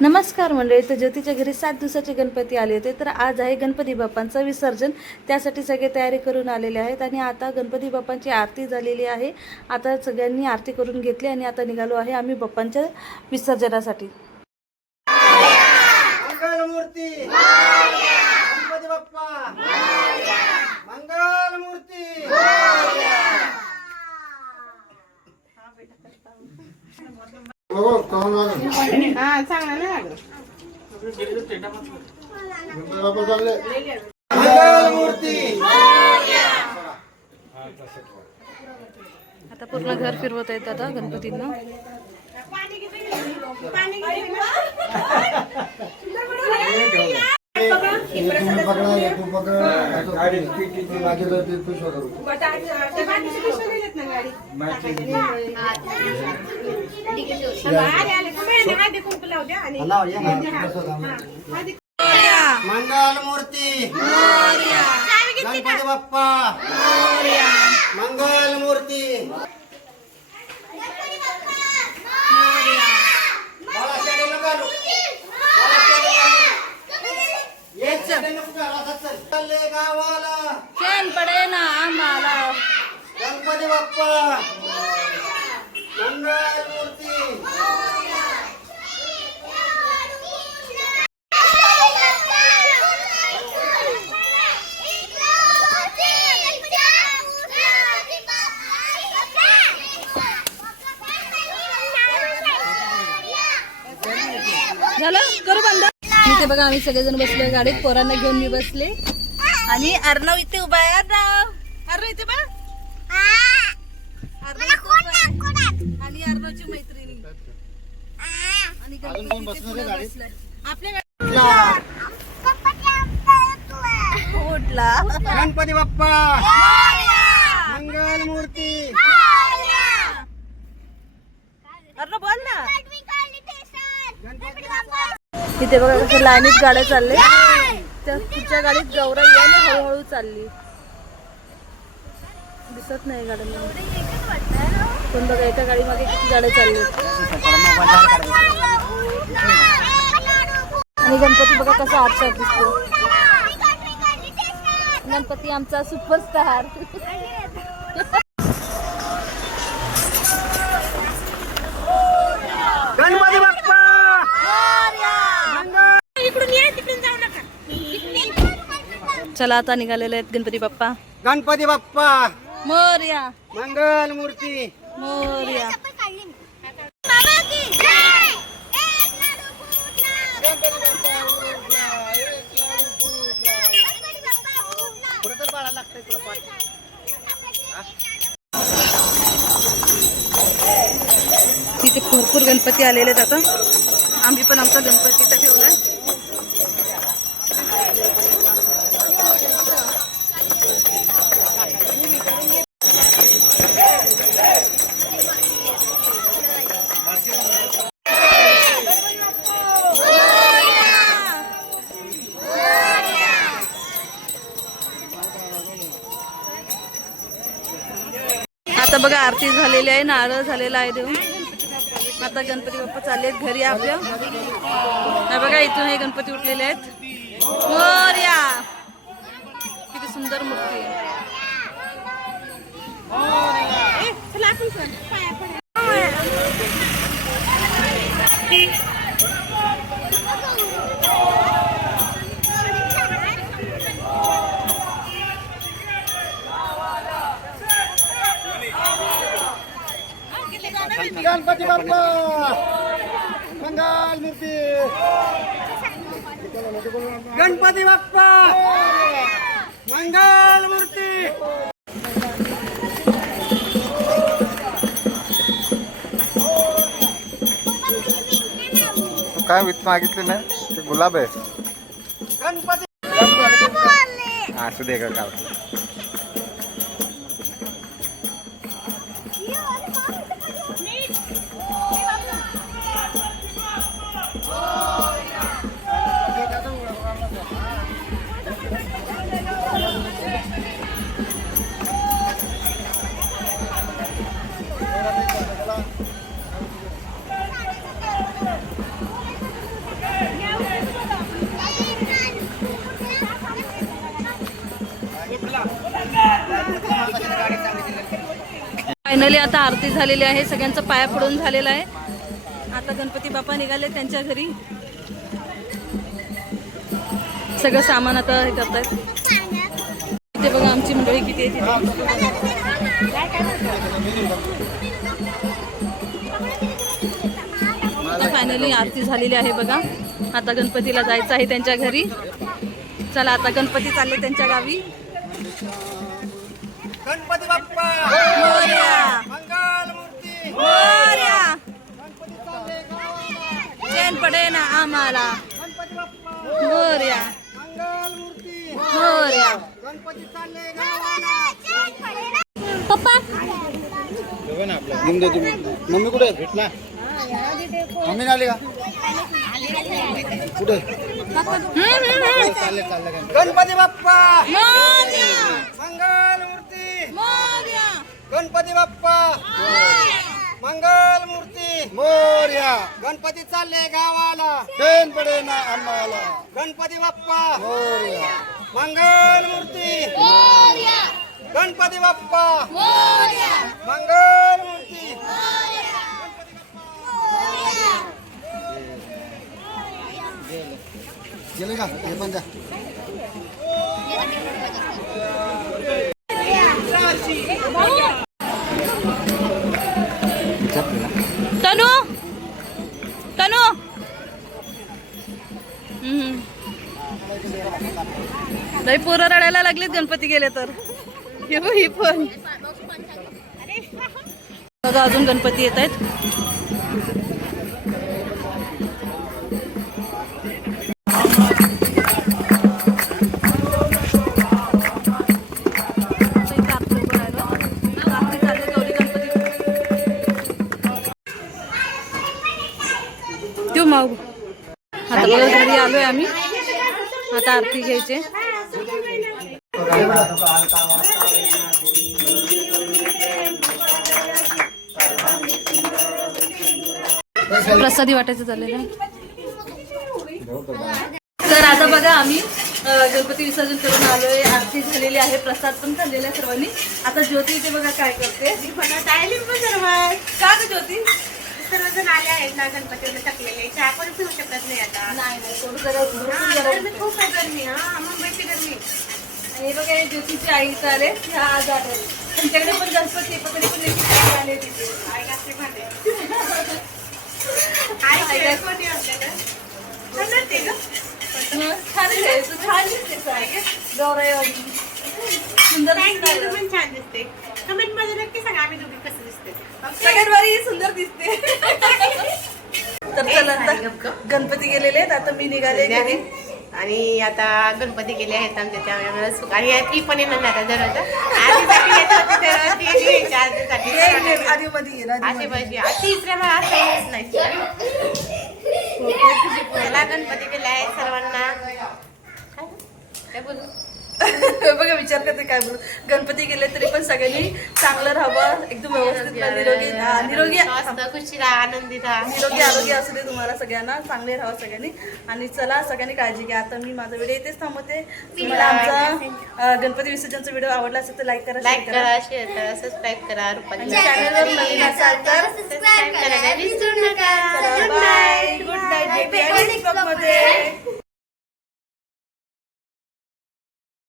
नमस्कार मंडळी तर ज्योतीच्या घरी सात दिवसाचे गणपती आले होते तर आज आहे गणपती बाप्पांचं विसर्जन. त्यासाठी सगळे तयारी करून आलेले आहेत आणि आता गणपती बाप्पांची आरती झालेली आहे. आता सगळ्यांनी आरती करून घेतली आणि आता निघालो आहे आम्ही बाप्पांच्या विसर्जनासाठी मंगलमूर्ती गणपती बाप्पा मंगलमूर्ती हो चांगला आता पूर्ण घर फिरवत आहेत आता गणपतींना. हे तुम्ही पकडा तू पकड असं माझे तर ते पिशव्या करू हलाव, या ना. कसं काम? मंगलमूर्ती गणपती बाप्पा मंगलमूर्ती मला शेडे नको घालू. मला शेडे घालू. ये शेडे नको घालू, असं चल. चालले गावाला चैन पडे ना आम्हाला गणपती बाप्पा. झालं? करू बंद. इथे बघा आम्ही सगळेजण बसलोय गाडीत. पोरांना घेऊन मी बसले. आणि अर्णव इथे उभा आहे. अर्णव अर्णव इथे बा. अर्णव इथे उभा आहे. आणि अर्णवची मैत्रिणी. आणि गणपती इथे पुढे बसलाय. आपल्या गाडीत उठला गणपती बाप्पा! मंगलमूर्ती! अर्णव बोल ना. इथे बघा कसं लाईनीत गाड्या चालले पुढच्या गाडीत गौराई आणि हळूहळू चालली. दिसत नाही गाडी. पण बघा एका गाडीमध्ये किती गाड्या चालली आणि गणपती बघा कसा आरशात दिसतो गणपती आमचा सुपरस्टार गणपती बाप्पा चला आता निघालेले आहेत गणपती बाप्पा. गणपती बाप्पा. मोर्या. मंगलमूर्ती मोर्या. तिथे भरपूर गणपती आलेले आहेत आता. आम्ही पण आमचा गणपती इथं ठेवलाय. आरती झालेली आहे नारळ झालेला आहे देऊन. आता गणपती बाप्पा चालले आहेत घरी आपल्या. हा बघा इथून हे गणपती उठलेले आहेत. मोर्या! किती सुंदर मूर्ती आहे. गणपती बाप्पा! मंगलमूर्ती तू काय वित मागितले ना? ते गुलाब आहे. गणपती असू दे का फायनली आता आरती झालेली आहे. सगळ्यांचा पाया पडून झालेला आहे. आता गणपती बाप्पा निघाले त्यांच्या घरी. सगळं सामान आता हे करतात ते बघा आमची मंडळी किती आहे आता फायनली आरती झालेली आहे बघा. आता गणपतीला जायचं आहे त्यांच्या घरी. चला आता गणपती चालले त्यांच्या गावी. गणपती बाप्पा! मोरया! मंगल मूर्ती! मोरया! गणपती चालले गावाला! चैन पडे ना आम्हाला! गणपती बाप्पा! मोरया! मंगल मूर्ती! मोरया! गणपती चालले गावाला! पप्पा! मम्मी कुठे भेटला. मम्मी आली का? कुठे? चालले चालले गणपती. बाप्पा! मंगल गणपती बाप्पा! मंगल मूर्ती! मोर्या! गणपती चालले गावाला! ट्रेन पडे ना आम्हाला! गणपती बाप्पा! मोर्या! मंगल मूर्ती! गणपती बाप्पा! मंगल मूर्ती! गेले का? हे पण जा तनु नाही पोरं रडायला लागलेत गणपती गेले तर. हे बघ, ही पण. बघा अजून गणपती येत आहेत. मग. आता बघा घरी आलोय आम्ही. आता आरती घ्यायचे. प्रसादी वाटायचं चाललेलं आहे तर आता बघा आम्ही गणपती विसर्जन करून आलोय. आरती झालेली आहे. प्रसाद पण खाल्लेला आहे सर्वांनी. आता ज्योती इथे बघा काय करते. का ग ज्योती? सर्वजण आले आहेत ना गणपतीला थकलेले. चहा पण पिऊ शकत नाही आता. नाही नाही थोडं जरा खूप गरमी. हा मुंबईची गरमी. आणि हे बघा हे ज्योतीची आई आले. ह्या आज आले. त्यांच्याकडे पण गणपती पण तरी पण लेकीचे आले तिथे. आई घासते भांडे. आई खेळ कोणी आपल्याला छान वाटते ग. छान आहे तू छान दिसते आहे गौरव सुंदर दिसते तू पण छान दिसते. कमेंटमध्ये नक्की सांगा आम्ही दोघी कसं दिसते? सगळ्यात सुंदर दिसते. तर चला आता गणपती गेलेले आहेत आता मी निघाले घरी. आणि आता गणपती गेले आहेत आमच्या त्यामुळे मला सुख आणि ती पण येणार नाही आता दररोज. आधी पाहिजे तिसऱ्या वेळा असं नाही. चला गणपती गेले आहे सर्वांना? काय बोलू? बघा विचार करते काय बोलू. गणपती गेले तरी पण सगळ्यांनी चांगलं राहावं एकदम व्यवस्थित निरोगी हा, निरोगी. मस्त खुशी राहा आनंदी राहा निरोगी आरोग्य असू दे तुम्हाला सगळ्यांना चांगले राहा सगळ्यांनी. आणि चला सगळ्यांनी काळजी घ्या. आता मी माझा व्हिडिओ इथेच थांबवते. तुम्हाला आमचा अं, गणपती विसर्जनचा व्हिडिओ आवडला असेल तर लाईक करा लाईक share करा. करा शेअर करा सबस्क्राईब करा रुपाली चॅनलवर नवीन असाल तर सबस्क्राईब करायला विसरू नका. बाय गुड नाईट भेटूया